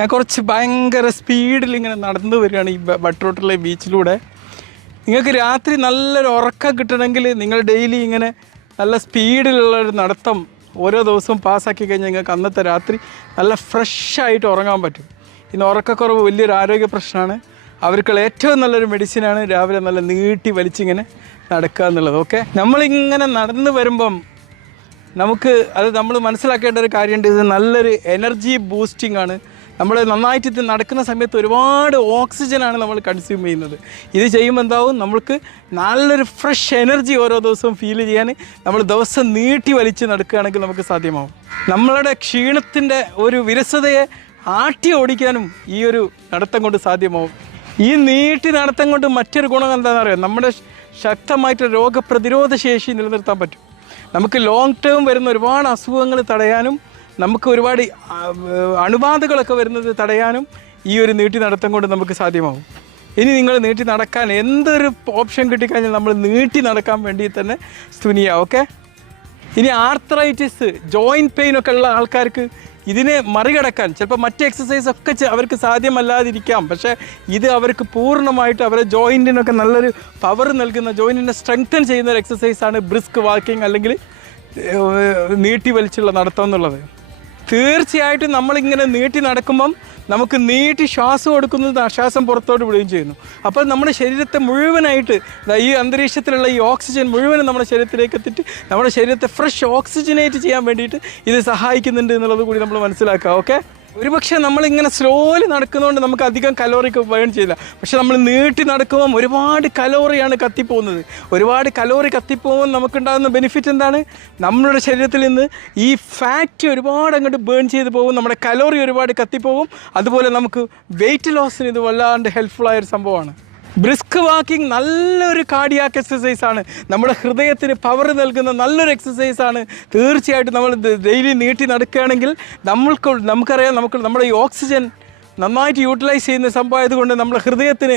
ഞാൻ കുറച്ച് ഭയങ്കര സ്പീഡിൽ ഇങ്ങനെ നടന്നു വരികയാണ് ഈ ബട്ടറോട്ടുള്ള ബീച്ചിലൂടെ. നിങ്ങൾക്ക് രാത്രി നല്ലൊരു ഉറക്കം കിട്ടണമെങ്കിൽ നിങ്ങൾ ഡെയിലി ഇങ്ങനെ നല്ല സ്പീഡിലുള്ളൊരു നടത്തം ഓരോ ദിവസവും പാസ്സാക്കി കഴിഞ്ഞാൽ നിങ്ങൾക്ക് അന്നത്തെ രാത്രി നല്ല ഫ്രഷായിട്ട് ഉറങ്ങാൻ പറ്റും. ഇന്ന് ഉറക്കക്കുറവ് വലിയൊരു ആരോഗ്യ പ്രശ്നമാണ്. അവർക്കുള്ള ഏറ്റവും നല്ലൊരു മെഡിസിനാണ് രാവിലെ നല്ല നീട്ടി വലിച്ചിങ്ങനെ നടക്കുക എന്നുള്ളത്. ഓക്കെ, നമ്മളിങ്ങനെ നടന്നു വരുമ്പം നമ്മൾ മനസ്സിലാക്കേണ്ട ഒരു കാര്യമുണ്ട്. ഇത് നല്ലൊരു എനർജി ബൂസ്റ്റിംഗ് ആണ്. നമ്മൾ നന്നായിട്ട് ഇത് നടക്കുന്ന സമയത്ത് ഒരുപാട് ഓക്സിജനാണ് നമ്മൾ കൺസ്യൂം ചെയ്യുന്നത്. ഇത് ചെയ്യുമ്പോൾ എന്താവും, നമ്മൾക്ക് നല്ലൊരു ഫ്രഷ് എനർജി ഓരോ ദിവസവും ഫീൽ ചെയ്യാൻ നമ്മൾ ദിവസം നീട്ടി വലിച്ച് നടക്കുകയാണെങ്കിൽ നമുക്ക് സാധ്യമാവും. നമ്മളുടെ ക്ഷീണത്തിൻ്റെ ഒരു വിരസതയെ ആട്ടി ഓടിക്കാനും ഈ ഒരു നടത്തം കൊണ്ട് സാധ്യമാവും. ഈ നീട്ടി നടത്തം കൊണ്ട് മറ്റൊരു ഗുണം എന്താണെന്ന് അറിയാം, നമ്മുടെ ശക്തമായിട്ട് രോഗപ്രതിരോധ ശേഷി നിലനിർത്താൻ പറ്റും. നമുക്ക് ലോങ് ടേം വരുന്ന ഒരുപാട് അസുഖങ്ങൾ തടയാനും നമുക്ക് ഒരുപാട് അണുബാധകളൊക്കെ വരുന്നത് തടയാനും ഈ ഒരു നീട്ടി നടത്തം കൊണ്ട് നമുക്ക് സാധ്യമാകും. ഇനി നിങ്ങൾ നീട്ടി നടക്കാൻ എന്തൊരു ഓപ്ഷൻ കിട്ടിക്കഴിഞ്ഞാൽ നമ്മൾ നീട്ടി നടക്കാൻ വേണ്ടി തന്നെ തുനിയാ. ഓക്കെ, ഇനി ആർത്രൈറ്റിസ്, ജോയിൻറ്റ് പെയിൻ ഒക്കെ ഉള്ള ആൾക്കാർക്ക് ഇതിനെ മറികടക്കാൻ ചിലപ്പോൾ മറ്റ് എക്സസൈസൊക്കെ അവർക്ക് സാധ്യമല്ലാതിരിക്കാം. പക്ഷേ ഇത് അവർക്ക് പൂർണ്ണമായിട്ട് അവരെ ജോയിൻറ്റിനൊക്കെ നല്ലൊരു പവർ നൽകുന്ന, ജോയിൻറ്റിനെ സ്ട്രെങ്തൻ ചെയ്യുന്ന ഒരു എക്സസൈസാണ് ബ്രിസ്ക് വാക്കിംഗ് അല്ലെങ്കിൽ നീട്ടി വലിച്ചുള്ള നടത്തം എന്നുള്ളത്. തീർച്ചയായിട്ടും നമ്മളിങ്ങനെ നീട്ടി നടക്കുമ്പം നമുക്ക് നീട്ടി ശ്വാസം കൊടുക്കുന്നത് ശ്വാസം പുറത്തോട്ട് വിടുകയും ചെയ്യുന്നു. അപ്പോൾ നമ്മുടെ ശരീരത്തെ മുഴുവനായിട്ട് ഈ അന്തരീക്ഷത്തിലുള്ള ഈ ഓക്സിജൻ മുഴുവനും നമ്മുടെ ശരീരത്തിലേക്ക് എത്തിയിട്ട് നമ്മുടെ ശരീരത്തെ ഫ്രഷ് ഓക്സിജനേറ്റ് ചെയ്യാൻ വേണ്ടിയിട്ട് ഇത് സഹായിക്കുന്നുണ്ട് എന്നുള്ളത് കൂടി നമ്മൾ മനസ്സിലാക്കുക. ഓക്കെ, ഒരുപക്ഷെ നമ്മളിങ്ങനെ സ്ലോലി നടക്കുന്നതുകൊണ്ട് നമുക്ക് അധികം കലോറി ബേൺ ചെയ്യില്ല. പക്ഷെ നമ്മൾ നീട്ടി നടക്കുമ്പം ഒരുപാട് കലോറിയാണ് കത്തിപ്പോകുന്നത്. ഒരുപാട് കലോറി കത്തിപ്പോകുമ്പോൾ നമുക്കുണ്ടാകുന്ന ബെനിഫിറ്റ് എന്താണ്, നമ്മളുടെ ശരീരത്തിൽ നിന്ന് ഈ ഫാറ്റ് ഒരുപാട് അങ്ങോട്ട് ബേൺ ചെയ്ത് പോകും, നമ്മുടെ കലോറി ഒരുപാട് കത്തിപ്പോകും. അതുപോലെ നമുക്ക് വെയിറ്റ് ലോസിന് ഇത് വല്ലാണ്ട് ഹെൽപ്ഫുള്ളായൊരു സംഭവമാണ്. ബ്രിസ്ക് വാക്കിംഗ് നല്ലൊരു കാർഡിയാക്ക് എക്സസൈസാണ്, നമ്മുടെ ഹൃദയത്തിന് പവർ നൽകുന്ന നല്ലൊരു എക്സസൈസാണ്. തീർച്ചയായിട്ടും നമ്മൾ ഡെയിലി നീട്ടി നടക്കുകയാണെങ്കിൽ നമുക്കറിയാം നമ്മുടെ ഈ ഓക്സിജൻ നന്നായിട്ട് യൂട്ടിലൈസ് ചെയ്യുന്ന സംഭവം ആയതുകൊണ്ട് നമ്മുടെ ഹൃദയത്തിന്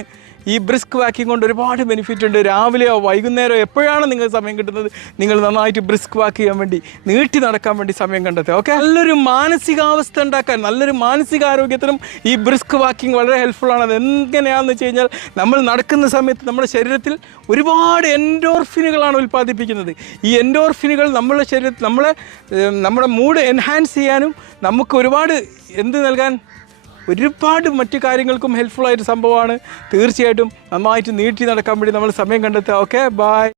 ഈ ബ്രിസ്ക് വാക്കിംഗ് കൊണ്ട് ഒരുപാട് ബെനിഫിറ്റ് ഉണ്ട്. രാവിലെയോ വൈകുന്നേരമോ എപ്പോഴാണ് നിങ്ങൾക്ക് സമയം കിട്ടുന്നത്, നിങ്ങൾ നന്നായിട്ട് ബ്രിസ്ക് വാക്ക് ചെയ്യാൻ വേണ്ടി, നീട്ടി നടക്കാൻ വേണ്ടി സമയം കണ്ടെത്തുക. ഓക്കെ, നല്ലൊരു മാനസികാവസ്ഥ ഉണ്ടാക്കാൻ, നല്ലൊരു മാനസികാരോഗ്യത്തിനും ഈ ബ്രിസ്ക് വാക്കിംഗ് വളരെ ഹെൽപ്ഫുള്ളാണ്. അത് എങ്ങനെയാണെന്ന് വെച്ച് കഴിഞ്ഞാൽ നമ്മൾ നടക്കുന്ന സമയത്ത് നമ്മുടെ ശരീരത്തിൽ ഒരുപാട് എൻഡോർഫിനുകളാണ് ഉൽപ്പാദിപ്പിക്കുന്നത്. ഈ എൻഡോർഫിനുകൾ നമ്മുടെ ശരീരത്തിൽ നമ്മുടെ മൂഡ് എൻഹാൻസ് ചെയ്യാനും നമുക്ക് ഒരുപാട് നൽകാൻ ഒരുപാട് മറ്റു കാര്യങ്ങൾക്കും ഹെൽപ്ഫുള്ളായിട്ട് സംഭവമാണ്. തീർച്ചയായിട്ടും നന്നായിട്ട് നീട്ടി നടക്കാൻ വേണ്ടി നമ്മൾ സമയം കണ്ടെത്തുക. Okay, by.